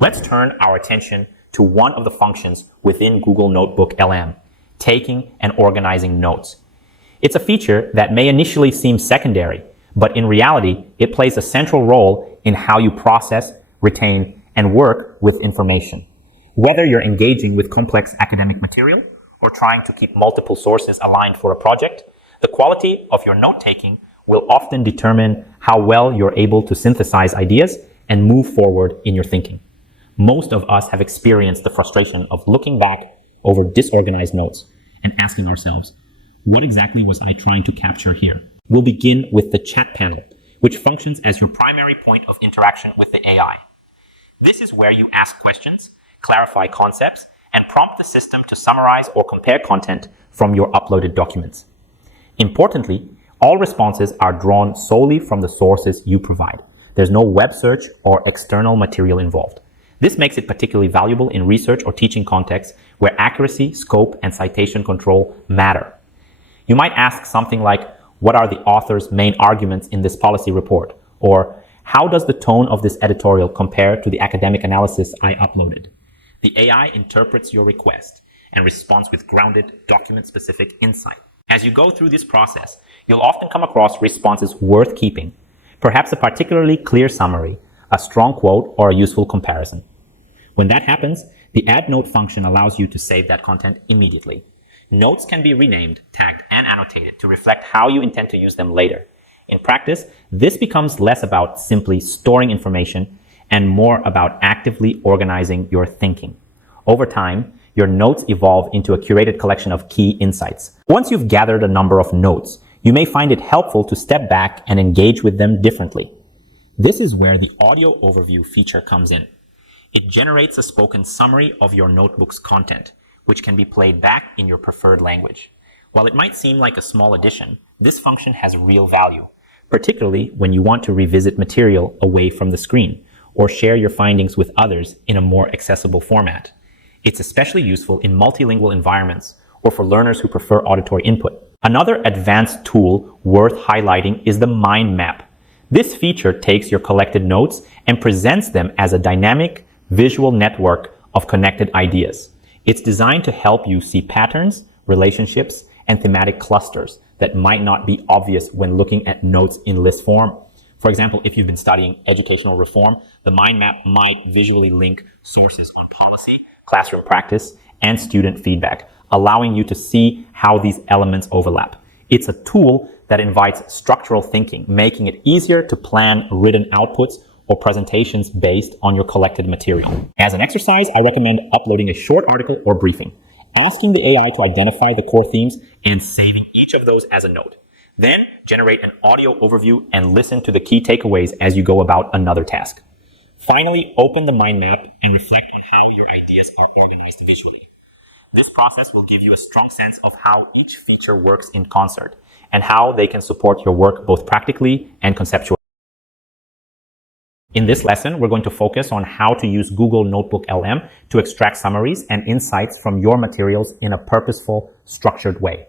Let's turn our attention to one of the functions within Google NotebookLM, taking and organizing notes. It's a feature that may initially seem secondary, but in reality, it plays a central role in how you process, retain, and work with information. Whether you're engaging with complex academic material or trying to keep multiple sources aligned for a project, the quality of your note-taking will often determine how well you're able to synthesize ideas and move forward in your thinking. Most of us have experienced the frustration of looking back over disorganized notes and asking ourselves, what exactly was I trying to capture here? We'll begin with the chat panel, which functions as your primary point of interaction with the AI. This is where you ask questions, clarify concepts, and prompt the system to summarize or compare content from your uploaded documents. Importantly, all responses are drawn solely from the sources you provide. There's no web search or external material involved. This makes it particularly valuable in research or teaching contexts where accuracy, scope, and citation control matter. You might ask something like, what are the author's main arguments in this policy report? Or, how does the tone of this editorial compare to the academic analysis I uploaded? The AI interprets your request and responds with grounded, document-specific insight. As you go through this process, you'll often come across responses worth keeping, perhaps a particularly clear summary, a strong quote, or a useful comparison. When that happens, the Add Note function allows you to save that content immediately. Notes can be renamed, tagged, and annotated to reflect how you intend to use them later. In practice, this becomes less about simply storing information and more about actively organizing your thinking. Over time, your notes evolve into a curated collection of key insights. Once you've gathered a number of notes, you may find it helpful to step back and engage with them differently. This is where the audio overview feature comes in. It generates a spoken summary of your notebook's content, which can be played back in your preferred language. While it might seem like a small addition, this function has real value, particularly when you want to revisit material away from the screen or share your findings with others in a more accessible format. It's especially useful in multilingual environments or for learners who prefer auditory input. Another advanced tool worth highlighting is the mind map. This feature takes your collected notes and presents them as a dynamic, visual network of connected ideas. It's designed to help you see patterns, relationships, and thematic clusters that might not be obvious when looking at notes in list form. For example, if you've been studying educational reform, the mind map might visually link sources on policy, classroom practice, and student feedback, allowing you to see how these elements overlap. It's a tool that invites structural thinking, making it easier to plan written outputs or presentations based on your collected material. As an exercise, I recommend uploading a short article or briefing, asking the AI to identify the core themes and saving each of those as a note. Then generate an audio overview and listen to the key takeaways as you go about another task. Finally, open the mind map and reflect on how your ideas are organized visually. This process will give you a strong sense of how each feature works in concert and how they can support your work both practically and conceptually. In this lesson, we're going to focus on how to use Google NotebookLM to extract summaries and insights from your materials in a purposeful, structured way.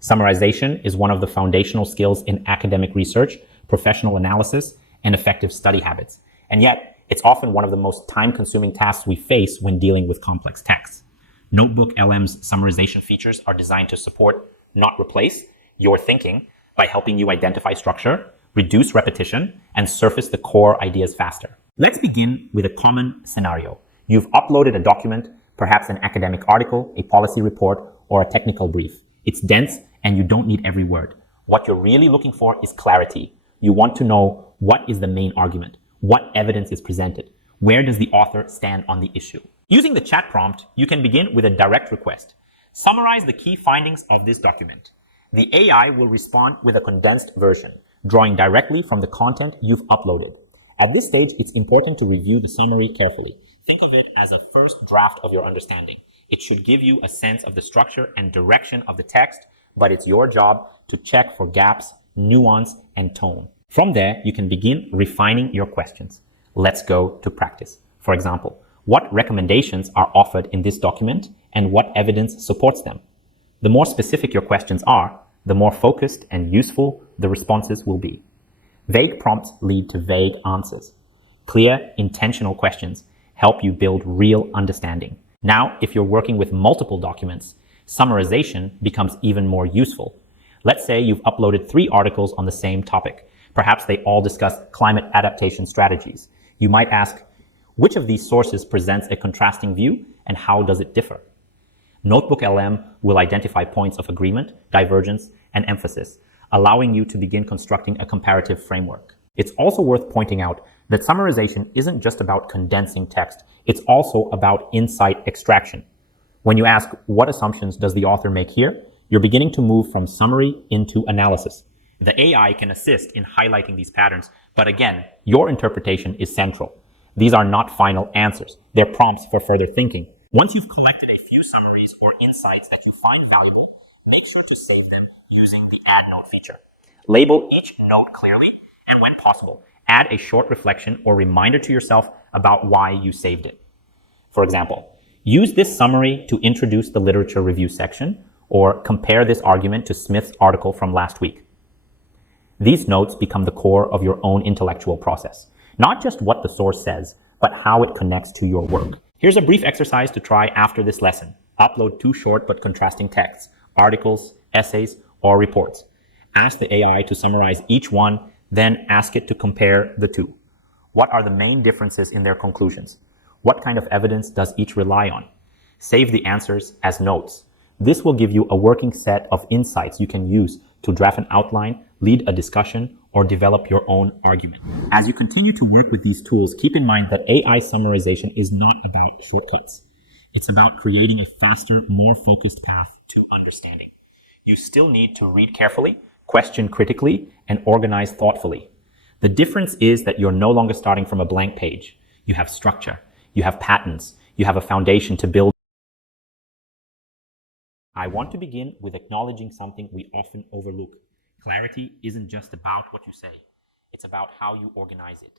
Summarization is one of the foundational skills in academic research, professional analysis, and effective study habits. And yet, it's often one of the most time-consuming tasks we face when dealing with complex texts. NotebookLM's summarization features are designed to support, not replace, your thinking by helping you identify structure, reduce repetition, and surface the core ideas faster. Let's begin with a common scenario. You've uploaded a document, perhaps an academic article, a policy report, or a technical brief. It's dense and you don't need every word. What you're really looking for is clarity. You want to know what is the main argument, what evidence is presented, where does the author stand on the issue. Using the chat prompt, you can begin with a direct request. Summarize the key findings of this document. The AI will respond with a condensed version, drawing directly from the content you've uploaded. At this stage, it's important to review the summary carefully. Think of it as a first draft of your understanding. It should give you a sense of the structure and direction of the text, but it's your job to check for gaps, nuance, and tone. From there, you can begin refining your questions. Let's go to practice. For example, what recommendations are offered in this document and what evidence supports them? The more specific your questions are, the more focused and useful the responses will be. Vague prompts lead to vague answers. Clear, intentional questions help you build real understanding. Now, if you're working with multiple documents, summarization becomes even more useful. Let's say you've uploaded 3 articles on the same topic. Perhaps they all discuss climate adaptation strategies. You might ask, which of these sources presents a contrasting view and how does it differ? NotebookLM will identify points of agreement, divergence, and emphasis, allowing you to begin constructing a comparative framework. It's also worth pointing out that summarization isn't just about condensing text, it's also about insight extraction. When you ask, what assumptions does the author make here? You're beginning to move from summary into analysis. The AI can assist in highlighting these patterns, but again, your interpretation is central. These are not final answers. They're prompts for further thinking. Once you've collected a few summaries or insights that you find valuable, make sure to save them using the Add Note feature. Label each note clearly, and when possible, add a short reflection or reminder to yourself about why you saved it. For example, use this summary to introduce the literature review section, or compare this argument to Smith's article from last week. These notes become the core of your own intellectual process. Not just what the source says, but how it connects to your work. Here's a brief exercise to try after this lesson. Upload 2 short but contrasting texts, articles, essays, or reports. Ask the AI to summarize each one, then ask it to compare the 2. What are the main differences in their conclusions? What kind of evidence does each rely on? Save the answers as notes. This will give you a working set of insights you can use to draft an outline, lead a discussion, or develop your own argument. As you continue to work with these tools, keep in mind that AI summarization is not about shortcuts. It's about creating a faster, more focused path to understanding. You still need to read carefully, question critically, and organize thoughtfully. The difference is that you're no longer starting from a blank page. You have structure, you have patterns, you have a foundation to build. I want to begin with acknowledging something we often overlook. Clarity isn't just about what you say. It's about how you organize it.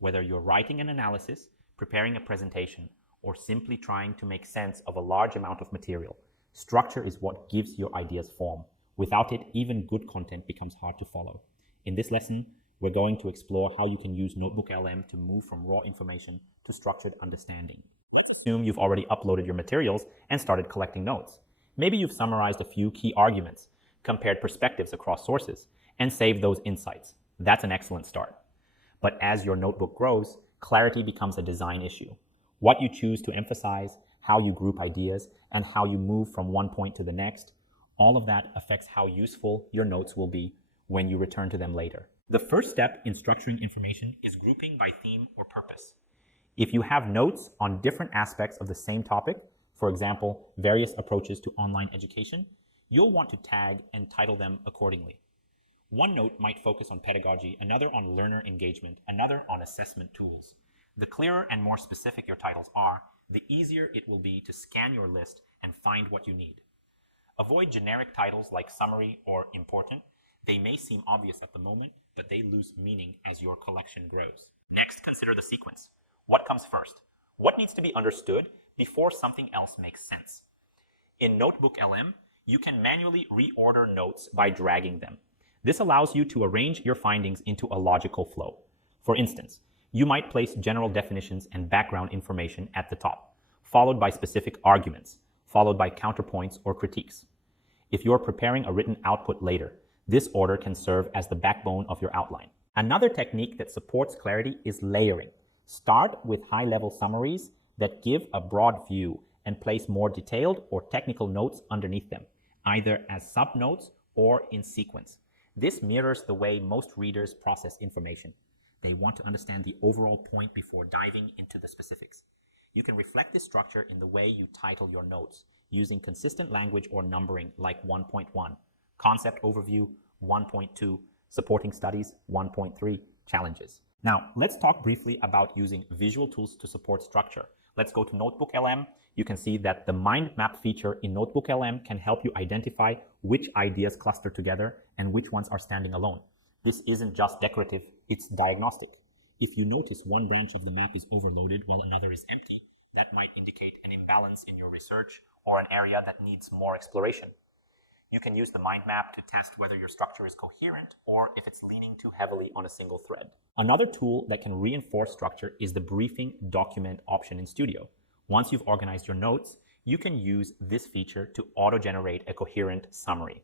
Whether you're writing an analysis, preparing a presentation, or simply trying to make sense of a large amount of material, structure is what gives your ideas form. Without it, even good content becomes hard to follow. In this lesson, we're going to explore how you can use NotebookLM to move from raw information to structured understanding. Let's assume you've already uploaded your materials and started collecting notes. Maybe you've summarized a few key arguments, compared perspectives across sources, and saved those insights. That's an excellent start. But as your notebook grows, clarity becomes a design issue. What you choose to emphasize, how you group ideas, and how you move from one point to the next, all of that affects how useful your notes will be when you return to them later. The first step in structuring information is grouping by theme or purpose. If you have notes on different aspects of the same topic, for example, various approaches to online education, you'll want to tag and title them accordingly. One note might focus on pedagogy, another on learner engagement, another on assessment tools. The clearer and more specific your titles are, the easier it will be to scan your list and find what you need. Avoid generic titles like summary or important. They may seem obvious at the moment, but they lose meaning as your collection grows. Next, consider the sequence. What comes first? What needs to be understood before something else makes sense? In NotebookLM, you can manually reorder notes by dragging them. This allows you to arrange your findings into a logical flow. For instance, you might place general definitions and background information at the top, followed by specific arguments, followed by counterpoints or critiques. If you're preparing a written output later, this order can serve as the backbone of your outline. Another technique that supports clarity is layering. Start with high-level summaries that give a broad view and place more detailed or technical notes underneath them, either as subnotes or in sequence. This mirrors the way most readers process information. They want to understand the overall point before diving into the specifics. You can reflect this structure in the way you title your notes, using consistent language or numbering like 1.1, concept overview 1.2, supporting studies 1.3, challenges. Now, let's talk briefly about using visual tools to support structure. Let's go to NotebookLM. You can see that the mind map feature in NotebookLM can help you identify which ideas cluster together and which ones are standing alone. This isn't just decorative, it's diagnostic. If you notice one branch of the map is overloaded while another is empty, that might indicate an imbalance in your research or an area that needs more exploration. You can use the mind map to test whether your structure is coherent or if it's leaning too heavily on a single thread. Another tool that can reinforce structure is the briefing document option in Studio. Once you've organized your notes, you can use this feature to auto-generate a coherent summary.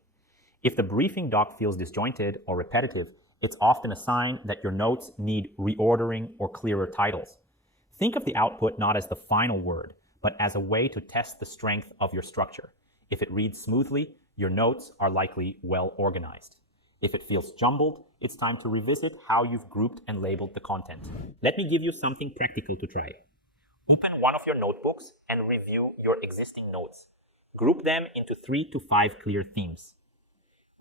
If the briefing doc feels disjointed or repetitive, it's often a sign that your notes need reordering or clearer titles. Think of the output not as the final word, but as a way to test the strength of your structure. If it reads smoothly, your notes are likely well organized. If it feels jumbled, it's time to revisit how you've grouped and labeled the content. Let me give you something practical to try. Open one of your notebooks and review your existing notes. Group them into 3 to 5 clear themes.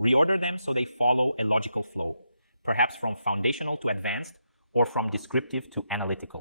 Reorder them so they follow a logical flow, perhaps from foundational to advanced or from descriptive to analytical.